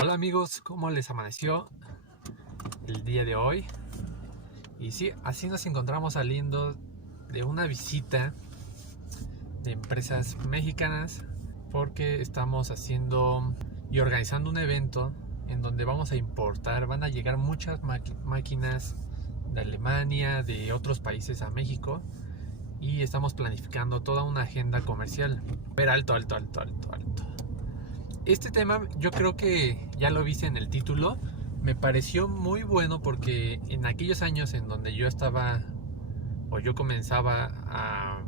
Hola amigos, ¿cómo les amaneció el día de hoy? Y sí, así nos encontramos saliendo de una visita de empresas mexicanas porque estamos haciendo y organizando un evento en donde vamos a importar, van a llegar muchas máquinas de Alemania, de otros países a México, y estamos planificando toda una agenda comercial. Pero alto. Este tema yo creo que ya lo viste en el título. Me pareció muy bueno porque en aquellos años en donde yo estaba o yo comenzaba a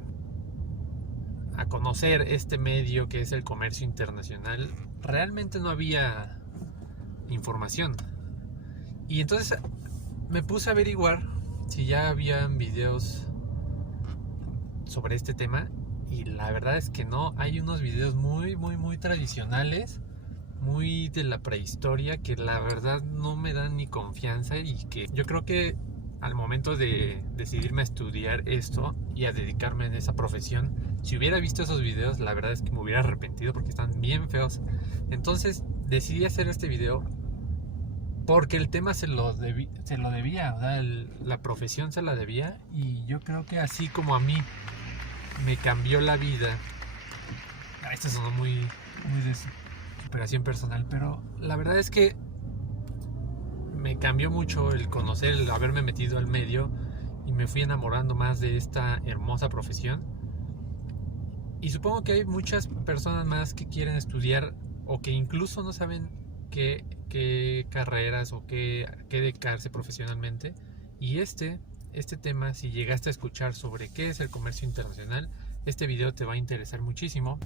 conocer este medio que es el comercio internacional, realmente no había información. Y entonces me puse a averiguar si ya habían videos sobre este tema, y la verdad es que no. Hay unos videos muy tradicionales, muy de la prehistoria, que la verdad no me dan ni confianza, y que yo creo que al momento de decidirme a estudiar esto y a dedicarme en esa profesión, si hubiera visto esos videos, la verdad es que me hubiera arrepentido porque están bien feos. Entonces decidí hacer este video porque el tema se lo debía, o sea, la profesión se la debía, y yo creo que así como a mí me cambió la vida. Esto sonó muy de superación personal, pero la verdad es que me cambió mucho el conocer, el haberme metido al medio, y me fui enamorando más de esta hermosa profesión. Y supongo que hay muchas personas más que quieren estudiar o que incluso no saben qué carreras o qué dedicarse profesionalmente. Y este tema, si llegaste a escuchar sobre qué es el comercio internacional, este video te va a interesar muchísimo.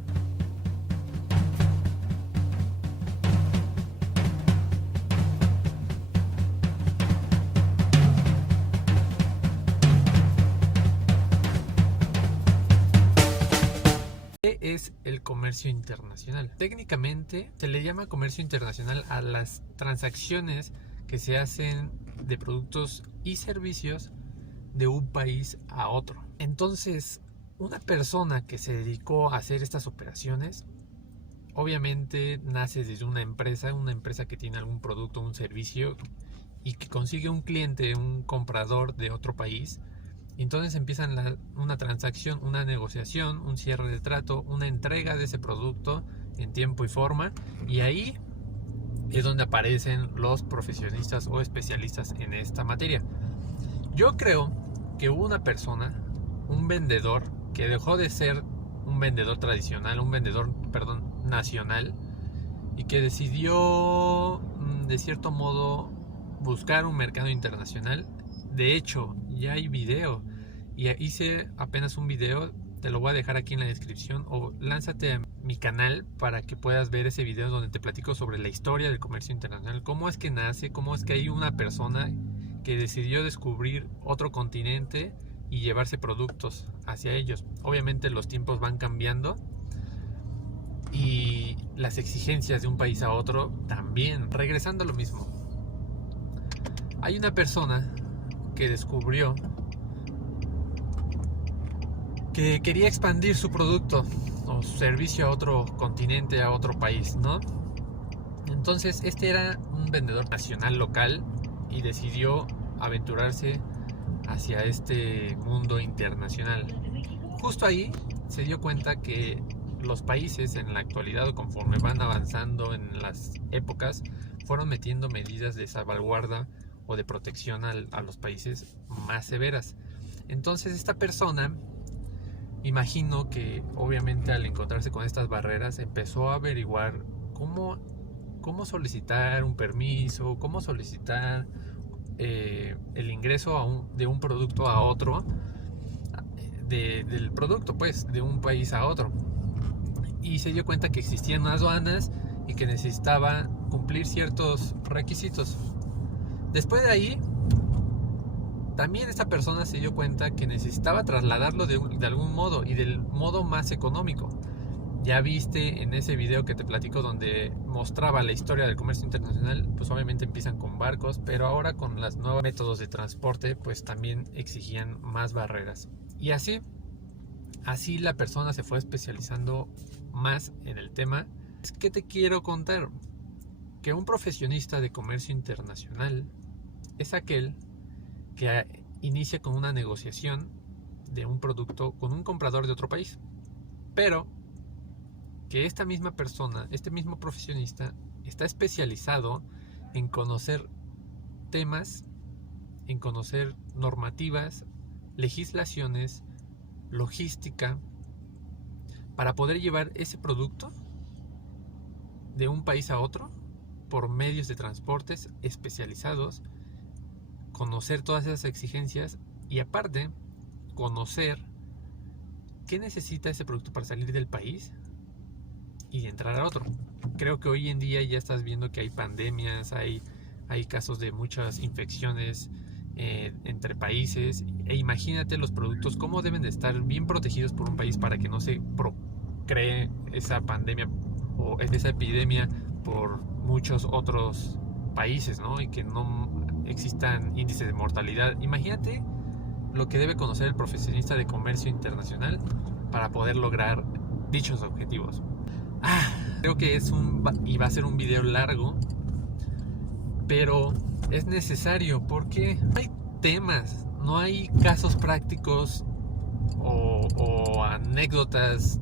¿Qué es el comercio internacional? Técnicamente se le llama comercio internacional a las transacciones que se hacen de productos y servicios de un país a otro. Entonces, una persona que se dedicó a hacer estas operaciones, obviamente nace desde una empresa que tiene algún producto o un servicio y que consigue un cliente, un comprador de otro país. Y entonces empiezan una transacción, una negociación, un cierre de trato, una entrega de ese producto en tiempo y forma. Y ahí es donde aparecen los profesionistas o especialistas en esta materia. Yo creo que hubo una persona, un vendedor, que dejó de ser un vendedor tradicional, nacional, y que decidió, de cierto modo, buscar un mercado internacional. De hecho, ya hay video, y hice apenas un video, te lo voy a dejar aquí en la descripción, o lánzate a mi canal para que puedas ver ese video donde te platico sobre la historia del comercio internacional, cómo es que nace, cómo es que hay una persona que decidió descubrir otro continente y llevarse productos hacia ellos. Obviamente los tiempos van cambiando y las exigencias de un país a otro también. Regresando a lo mismo, hay una persona que descubrió que quería expandir su producto o su servicio a otro continente, a otro país, ¿no? Entonces este era un vendedor nacional local y decidió aventurarse hacia este mundo internacional. Justo ahí se dio cuenta que los países en la actualidad, o conforme van avanzando en las épocas, fueron metiendo medidas de salvaguarda o de protección a los países más severas. Entonces esta persona, imagino que obviamente al encontrarse con estas barreras, empezó a averiguar cómo solicitar un permiso, cómo solicitar el ingreso de un producto a otro, del producto pues de un país a otro, y se dio cuenta que existían aduanas y que necesitaba cumplir ciertos requisitos. Después de ahí, también esta persona se dio cuenta que necesitaba trasladarlo de algún modo, y del modo más económico. Ya viste en ese video que te platico donde mostraba la historia del comercio internacional, pues obviamente empiezan con barcos, pero ahora con los nuevos métodos de transporte, pues también exigían más barreras. Y así la persona se fue especializando más en el tema. Es que te quiero contar que un profesionista de comercio internacional es aquel que inicia con una negociación de un producto con un comprador de otro país, pero que esta misma persona, este mismo profesionista, está especializado en conocer temas, en conocer normativas, legislaciones, logística, para poder llevar ese producto de un país a otro por medios de transportes especializados, conocer todas esas exigencias y aparte conocer qué necesita ese producto para salir del país y entrar a otro. Creo que hoy en día ya estás viendo que hay pandemias, hay casos de muchas infecciones entre países, e imagínate los productos cómo deben de estar bien protegidos por un país para que no se cree esa pandemia o esa epidemia por muchos otros países, ¿no? Y que no existan índices de mortalidad. Imagínate lo que debe conocer el profesionista de comercio internacional para poder lograr dichos objetivos. Creo que y va a ser un video largo, pero es necesario porque no hay temas, no hay casos prácticos o anécdotas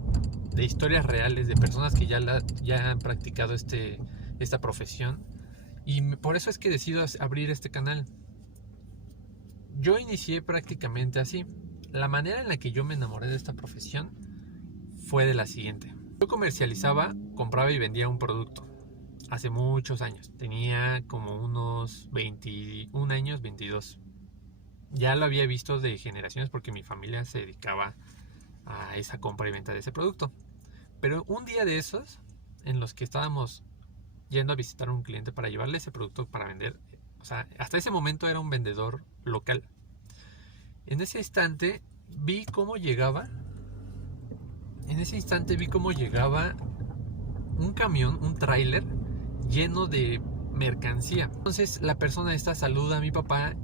de historias reales de personas que ya han practicado esta profesión, y por eso es que decido abrir este canal. Yo inicié prácticamente así. La manera en la que yo me enamoré de esta profesión fue de la siguiente. Yo comercializaba, compraba y vendía un producto hace muchos años. Tenía como unos 21 años, 22. Ya lo había visto de generaciones porque mi familia se dedicaba a esa compra y venta de ese producto. Pero un día de esos, en los que estábamos yendo a visitar a un cliente para llevarle ese producto para vender, o sea, hasta ese momento era un vendedor local. En ese instante vi cómo llegaba un camión, un tráiler lleno de mercancía. Entonces la persona esta saluda a mi papá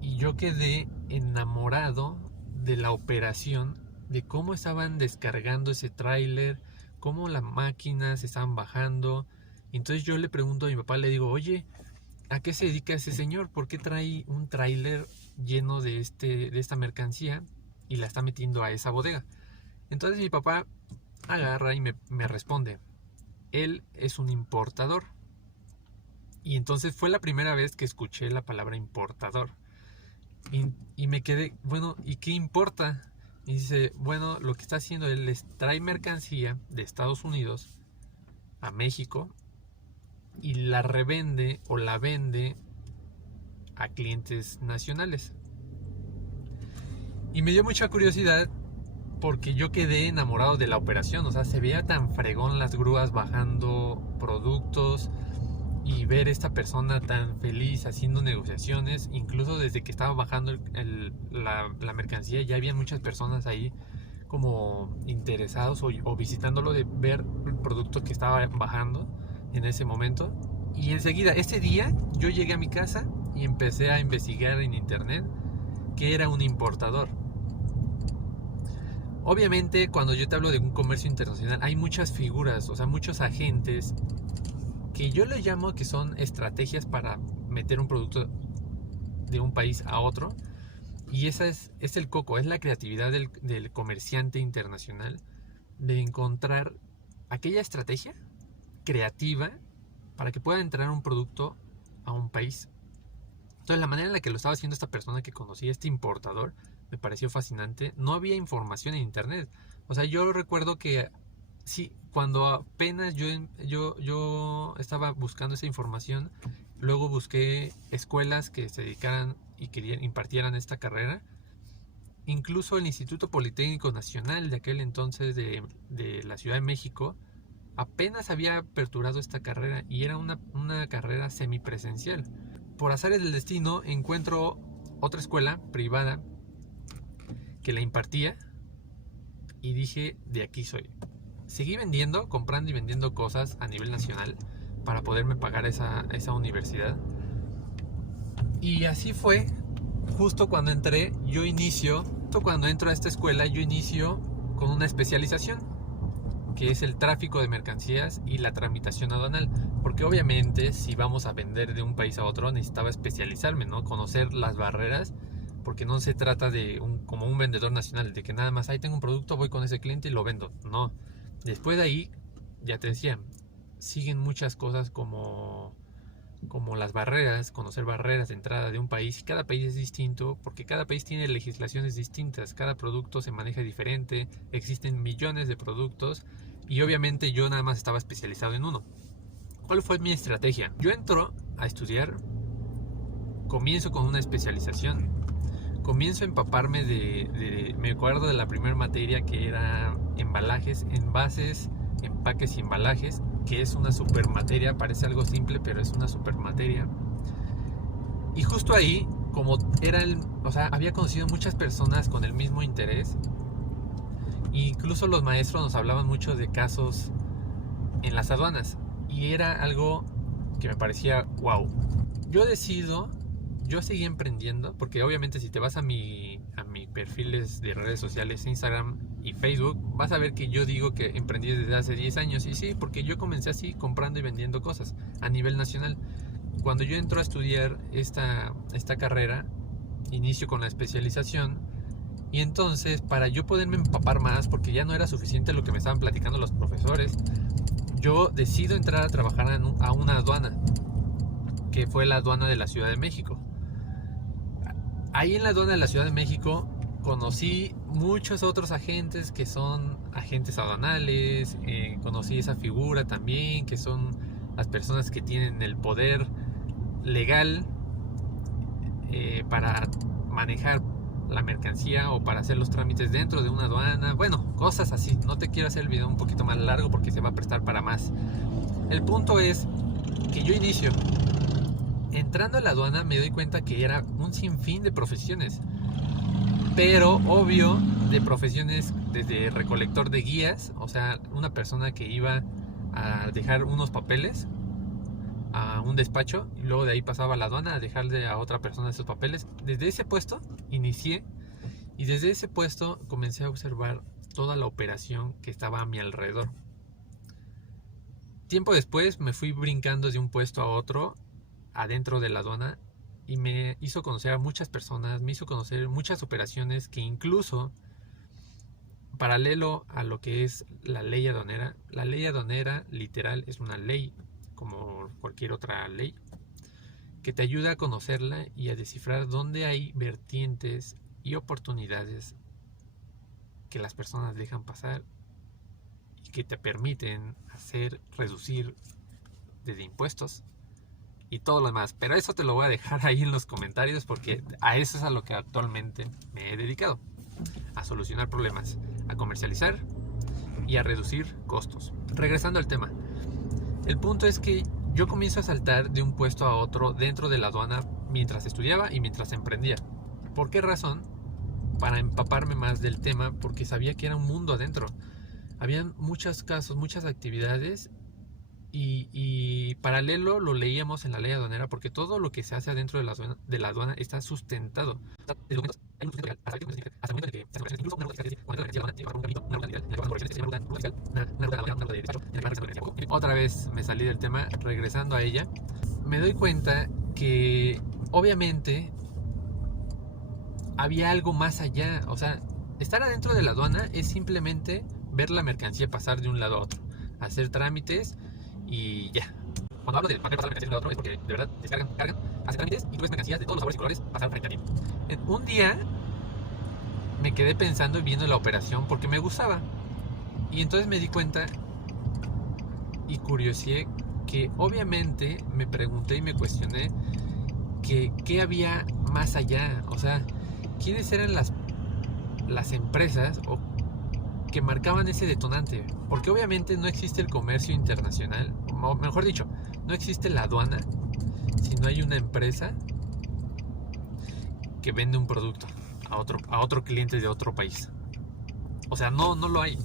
y yo quedé enamorado de la operación, de cómo estaban descargando ese tráiler, cómo las máquinas estaban bajando. Entonces yo le pregunto a mi papá, le digo, oye, ¿a qué se dedica ese señor? ¿Por qué trae un tráiler lleno de esta mercancía y la está metiendo a esa bodega? Entonces mi papá agarra y me responde, él es un importador. Y entonces fue la primera vez que escuché la palabra importador. Y me quedé, bueno, ¿y qué importa? Y dice, bueno, lo que está haciendo él es trae mercancía de Estados Unidos a México y la revende o la vende a clientes nacionales. Y me dio mucha curiosidad porque yo quedé enamorado de la operación. O sea, se veía tan fregón las grúas bajando productos y ver esta persona tan feliz haciendo negociaciones. Incluso desde que estaba bajando la mercancía ya había muchas personas ahí como interesados o visitándolo, de ver el producto que estaba bajando en ese momento. Y enseguida, ese día, yo llegué a mi casa y empecé a investigar en internet qué era un importador. Obviamente, cuando yo te hablo de un comercio internacional, hay muchas figuras, o sea, muchos agentes que yo les llamo que son estrategias para meter un producto de un país a otro. Y esa es el coco, es la creatividad del comerciante internacional, de encontrar aquella estrategia creativa para que pueda entrar un producto a un país. Entonces la manera en la que lo estaba haciendo esta persona que conocí, este importador, me pareció fascinante. No había información en internet. O sea, yo recuerdo que sí, cuando apenas yo estaba buscando esa información, luego busqué escuelas que se dedicaran y que impartieran esta carrera. Incluso el Instituto Politécnico Nacional de aquel entonces de la Ciudad de México apenas había aperturado esta carrera y era una carrera semipresencial. Por azares del destino encuentro otra escuela privada que la impartía y dije, de aquí soy. seguí vendiendo, comprando y vendiendo cosas a nivel nacional para poderme pagar esa universidad. Y así fue. Justo cuando entro a esta escuela, yo inicio con una especialización, que es el tráfico de mercancías y la tramitación aduanal. Porque obviamente si vamos a vender de un país a otro necesitaba especializarme, ¿no? Conocer las barreras, porque no se trata de como un vendedor nacional, de que nada más, ahí tengo un producto, voy con ese cliente y lo vendo. No. Después de ahí, ya te decía, siguen muchas cosas como las barreras, conocer barreras de entrada de un país, y cada país es distinto porque cada país tiene legislaciones distintas, cada producto se maneja diferente, existen millones de productos y obviamente yo nada más estaba especializado en uno. ¿Cuál fue mi estrategia? Yo entro a estudiar, comienzo con una especialización, comienzo a empaparme me acuerdo de la primera materia que era embalajes, envases, empaques y embalajes, que es una super materia, parece algo simple, pero es una super materia. Y justo ahí, como había conocido muchas personas con el mismo interés, incluso los maestros nos hablaban mucho de casos en las aduanas, y era algo que me parecía wow. Yo seguí emprendiendo, porque obviamente si te vas a mi perfiles de redes sociales, Instagram y Facebook, vas a ver que yo digo que emprendí desde hace 10 años. Y sí, porque yo comencé así, comprando y vendiendo cosas a nivel nacional. Cuando yo entro a estudiar esta carrera, inicio con la especialización. Y entonces, para yo poderme empapar más, porque ya no era suficiente lo que me estaban platicando los profesores, yo decido entrar a trabajar a una aduana, que fue la aduana de la Ciudad de México. Ahí en la aduana de la Ciudad de México conocí muchos otros agentes que son agentes aduanales, conocí esa figura también, que son las personas que tienen el poder legal para manejar la mercancía o para hacer los trámites dentro de una aduana. Bueno, cosas así. No te quiero hacer el video un poquito más largo porque se va a prestar para más. El punto es que yo inicio. Entrando a la aduana me doy cuenta que era un sinfín de profesiones, pero obvio de profesiones desde recolector de guías, o sea, una persona que iba a dejar unos papeles a un despacho y luego de ahí pasaba a la aduana a dejarle a otra persona esos papeles. Desde ese puesto inicié y desde ese puesto comencé a observar toda la operación que estaba a mi alrededor. Tiempo después me fui brincando de un puesto a otro adentro de la aduana y me hizo conocer a muchas personas, me hizo conocer muchas operaciones que incluso paralelo a lo que es la ley aduanera literal es una ley como cualquier otra ley que te ayuda a conocerla y a descifrar dónde hay vertientes y oportunidades que las personas dejan pasar y que te permiten reducir desde impuestos y todo lo demás. Pero eso te lo voy a dejar ahí en los comentarios porque a eso es a lo que actualmente me he dedicado. A solucionar problemas, a comercializar y a reducir costos. Regresando al tema. El punto es que yo comienzo a saltar de un puesto a otro dentro de la aduana mientras estudiaba y mientras emprendía. ¿Por qué razón? Para empaparme más del tema porque sabía que era un mundo adentro. Habían muchos casos, muchas actividades y paralelo lo leíamos en la ley aduanera porque todo lo que se hace adentro de la aduana está sustentado. Otra vez me salí del tema, regresando a ella, me doy cuenta que obviamente había algo más allá. O sea, estar adentro de la aduana es simplemente ver la mercancía pasar de un lado a otro, hacer trámites y ya. Cuando hablo de pasar la mercancía de un lado a otro es porque de verdad descargan, cargan, hacen trámites y tú ves mercancías de todos los sabores y colores pasar frente a ti. Un día me quedé pensando y viendo la operación porque me gustaba. Y entonces me di cuenta y curioseé que obviamente me pregunté y me cuestioné que qué había más allá. O sea, quiénes eran las empresas o que marcaban ese detonante, porque obviamente no existe el comercio internacional, o mejor dicho, no existe la aduana si no hay una empresa que vende un producto a otro cliente de otro país. O sea, no lo hay.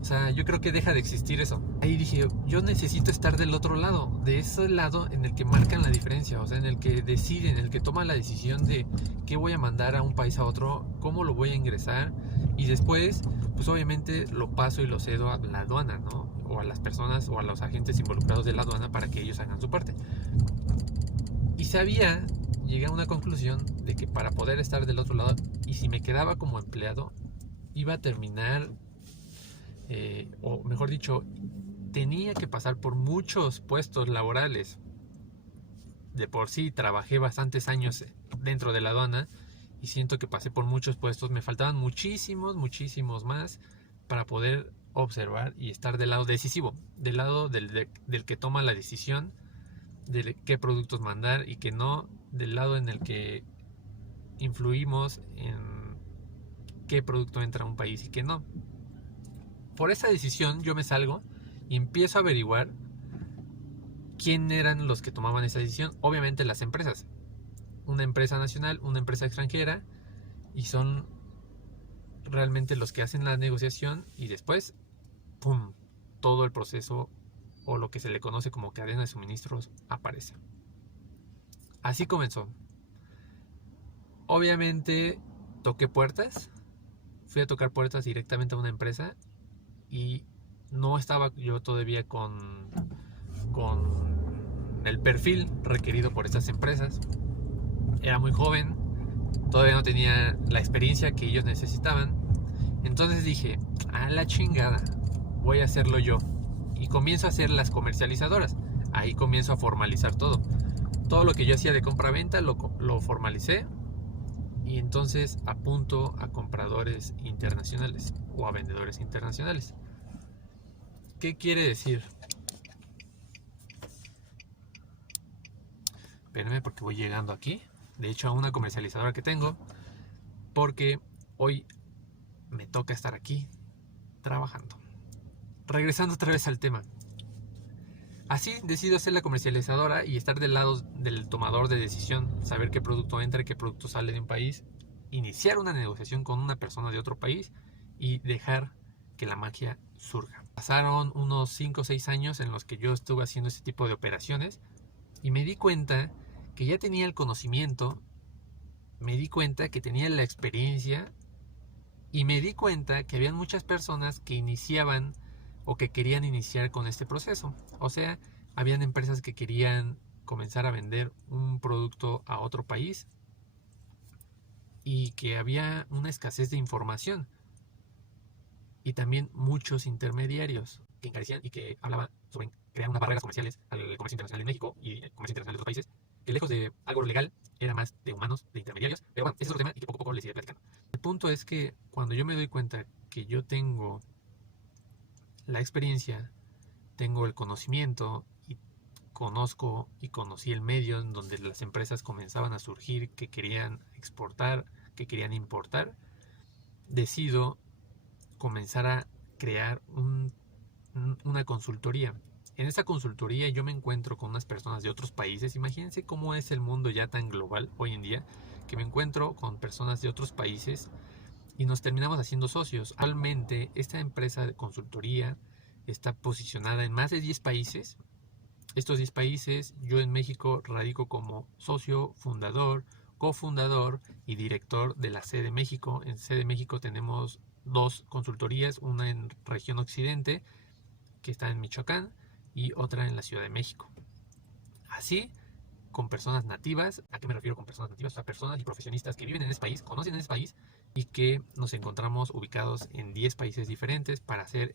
O sea, yo creo que deja de existir eso. Ahí dije, yo necesito estar del otro lado, de ese lado en el que marcan la diferencia, o sea, en el que deciden, en el que toman la decisión de qué voy a mandar a un país a otro, cómo lo voy a ingresar, y después, pues obviamente lo paso y lo cedo a la aduana, ¿no? O a las personas o a los agentes involucrados de la aduana para que ellos hagan su parte. Y llegué a una conclusión de que para poder estar del otro lado, y si me quedaba como empleado, iba a terminar, o mejor dicho, tenía que pasar por muchos puestos laborales. De por sí trabajé bastantes años dentro de la aduana y siento que pasé por muchos puestos. Me faltaban muchísimos más para poder observar y estar del lado decisivo, del lado del que toma la decisión de qué productos mandar y que no del lado en el que influimos en qué producto entra a un país y qué no. Por esa decisión yo me salgo y empiezo a averiguar quién eran los que tomaban esa decisión. Obviamente las empresas. Una empresa nacional, una empresa extranjera, y son realmente los que hacen la negociación y después, ¡pum!, todo el proceso o lo que se le conoce como cadena de suministros aparece. Así comenzó. Obviamente toqué puertas, fui a tocar puertas directamente a una empresa y no estaba yo todavía con el perfil requerido por estas empresas. Era muy joven, todavía no tenía la experiencia que ellos necesitaban. Entonces dije, a la chingada, voy a hacerlo yo. Y comienzo a hacer las comercializadoras. Ahí comienzo a formalizar todo. Todo lo que yo hacía de compra-venta lo formalicé. Y entonces apunto a compradores internacionales o a vendedores internacionales. ¿Qué quiere decir? Espérenme porque voy llegando aquí. De hecho, a una comercializadora que tengo. Porque hoy me toca estar aquí trabajando. Regresando otra vez al tema. Así decido ser la comercializadora y estar del lado del tomador de decisión, saber qué producto entra y qué producto sale de un país, iniciar una negociación con una persona de otro país y dejar que la magia surja. Pasaron unos 5 o 6 años en los que yo estuve haciendo ese tipo de operaciones y me di cuenta que ya tenía el conocimiento, me di cuenta que tenía la experiencia y me di cuenta que había muchas personas que iniciaban o que querían iniciar con este proceso. O sea, habían empresas que querían comenzar a vender un producto a otro país y que había una escasez de información y también muchos intermediarios que encarecían y que hablaban sobre crear unas barreras comerciales al comercio internacional en México y el comercio internacional de otros países, que lejos de algo legal era más de humanos, de intermediarios. Pero bueno, ese es otro tema y que poco a poco les iré platicando. El punto es que cuando yo me doy cuenta que yo tengo la experiencia, tengo el conocimiento y conozco y conocí el medio en donde las empresas comenzaban a surgir que querían exportar, que querían importar, decido comenzar a crear una consultoría. En esta consultoría yo me encuentro con unas personas de otros países. Imagínense cómo es el mundo ya tan global hoy en día, que me encuentro con personas de otros países y nos terminamos haciendo socios. Actualmente esta empresa de consultoría está posicionada en más de 10 países. Estos 10 países, yo en México radico como socio, fundador, cofundador y director de la sede México. En sede México tenemos 2 consultorías, una en región occidente, que está en Michoacán, y otra en la Ciudad de México. Así, con personas nativas. ¿A qué me refiero con personas nativas? A personas y profesionistas que viven en ese país, conocen ese país y que nos encontramos ubicados en 10 países diferentes para hacer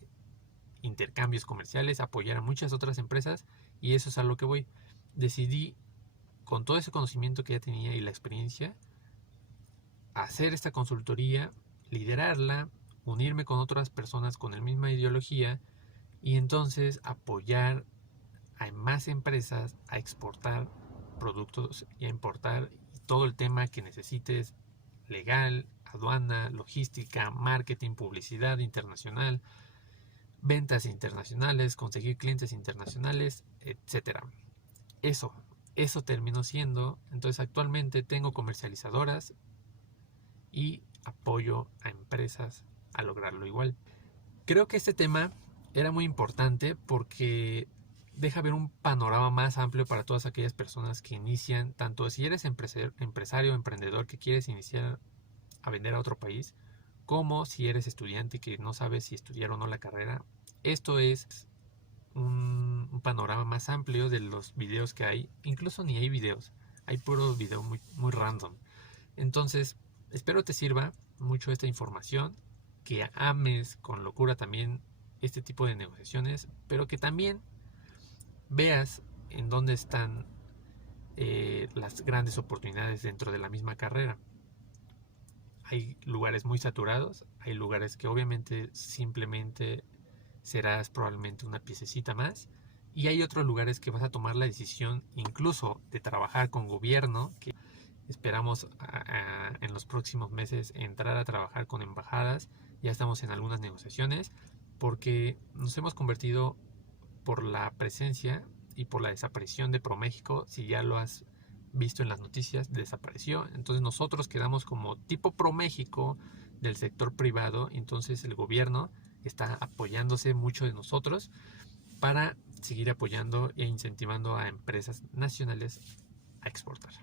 intercambios comerciales, apoyar a muchas otras empresas, y eso es a lo que voy. Decidí, con todo ese conocimiento que ya tenía y la experiencia, hacer esta consultoría, liderarla, unirme con otras personas con la misma ideología y entonces apoyar a más empresas a exportar productos y a importar todo el tema que necesites, legal, aduana, logística, marketing, publicidad internacional, ventas internacionales, conseguir clientes internacionales, etcétera. Eso terminó siendo. Entonces actualmente tengo comercializadoras y apoyo a empresas a lograrlo igual. Creo que este tema era muy importante porque deja ver un panorama más amplio para todas aquellas personas que inician, tanto si eres empresario o emprendedor que quieres iniciar a vender a otro país, como si eres estudiante que no sabes si estudiar o no la carrera. Esto es un panorama más amplio de los videos que hay. Incluso ni hay videos, hay puro video muy random. Entonces, espero te sirva mucho esta información, que ames con locura también este tipo de negociaciones, pero que también veas en dónde están las grandes oportunidades dentro de la misma carrera. Hay lugares muy saturados, hay lugares que obviamente simplemente serás probablemente una piececita más, y hay otros lugares que vas a tomar la decisión incluso de trabajar con gobierno, que esperamos en los próximos meses entrar a trabajar con embajadas. Ya estamos en algunas negociaciones porque nos hemos convertido, por la presencia y por la desaparición de ProMéxico. Si ya lo has visto en las noticias, desapareció. Entonces nosotros quedamos como tipo ProMéxico del sector privado. Entonces el gobierno está apoyándose mucho de nosotros para seguir apoyando e incentivando a empresas nacionales a exportar.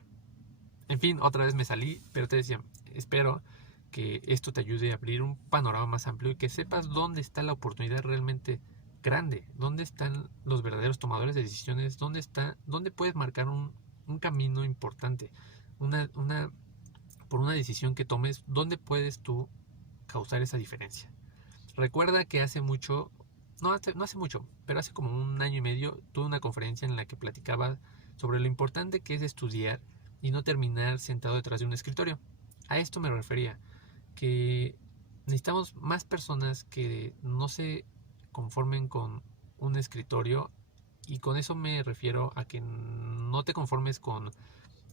En fin, otra vez me salí, pero te decía, espero que esto te ayude a abrir un panorama más amplio y que sepas dónde está la oportunidad realmente grande, dónde están los verdaderos tomadores de decisiones, dónde puedes marcar un camino importante, por una decisión que tomes, dónde puedes tú causar esa diferencia. Recuerda que hace mucho, no hace mucho, pero hace como un año y medio, tuve una conferencia en la que platicaba sobre lo importante que es estudiar y no terminar sentado detrás de un escritorio. A esto me refería, que necesitamos más personas que no se conformen con un escritorio, y con eso me refiero a que no te conformes con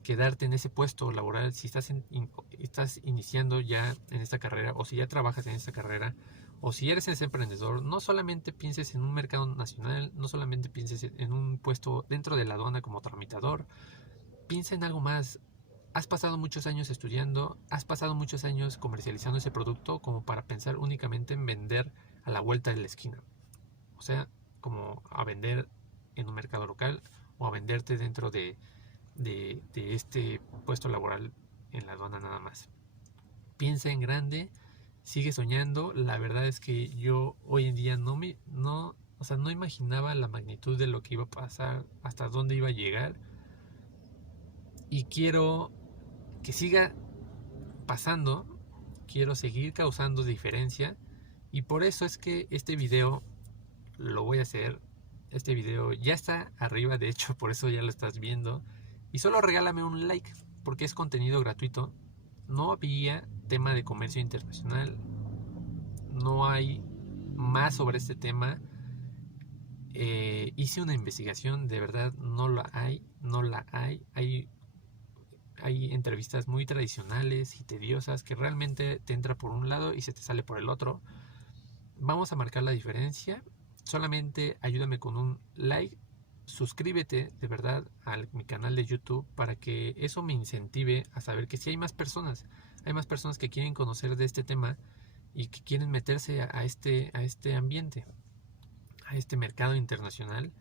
quedarte en ese puesto laboral si estás iniciando ya en esta carrera, o si ya trabajas en esta carrera, o si eres ese emprendedor. No solamente pienses en un mercado nacional, no solamente pienses en un puesto dentro de la aduana como tramitador, piensa en algo más. Has pasado muchos años estudiando, has pasado muchos años comercializando ese producto como para pensar únicamente en vender a la vuelta de la esquina. O sea, como a vender en un mercado local o a venderte dentro de este puesto laboral en la aduana nada más. Piensa en grande, sigue soñando. La verdad es que yo hoy en día no imaginaba la magnitud de lo que iba a pasar, hasta dónde iba a llegar, y quiero que siga pasando, quiero seguir causando diferencia, y por eso es que este video lo voy a hacer. Este video ya está arriba, de hecho, por eso ya lo estás viendo, y solo regálame un like porque es contenido gratuito. No había tema de comercio internacional, no hay más sobre este tema. Hice una investigación, de verdad no la hay. Hay entrevistas muy tradicionales y tediosas que realmente te entra por un lado y se te sale por el otro. Vamos a marcar la diferencia. Solamente ayúdame con un like. Suscríbete de verdad a mi canal de YouTube para que eso me incentive a saber que sí hay más personas. Hay más personas que quieren conocer de este tema y que quieren meterse a este ambiente, a este mercado internacional,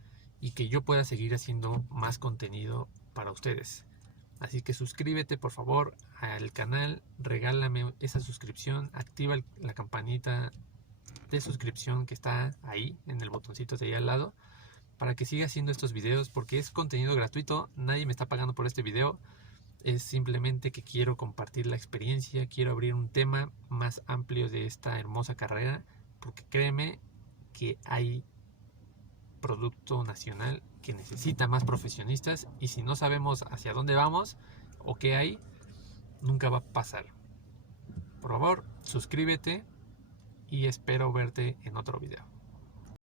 y que yo pueda seguir haciendo más contenido para ustedes. Así que suscríbete por favor al canal, regálame esa suscripción, activa la campanita de suscripción que está ahí en el botoncito de ahí al lado, para que siga haciendo estos videos, porque es contenido gratuito, nadie me está pagando por este video. Es simplemente que quiero compartir la experiencia, quiero abrir un tema más amplio de esta hermosa carrera, porque créeme que hay producto nacional que necesita más profesionistas, y si no sabemos hacia dónde vamos o qué hay, nunca va a pasar. Por favor, suscríbete y espero verte en otro video.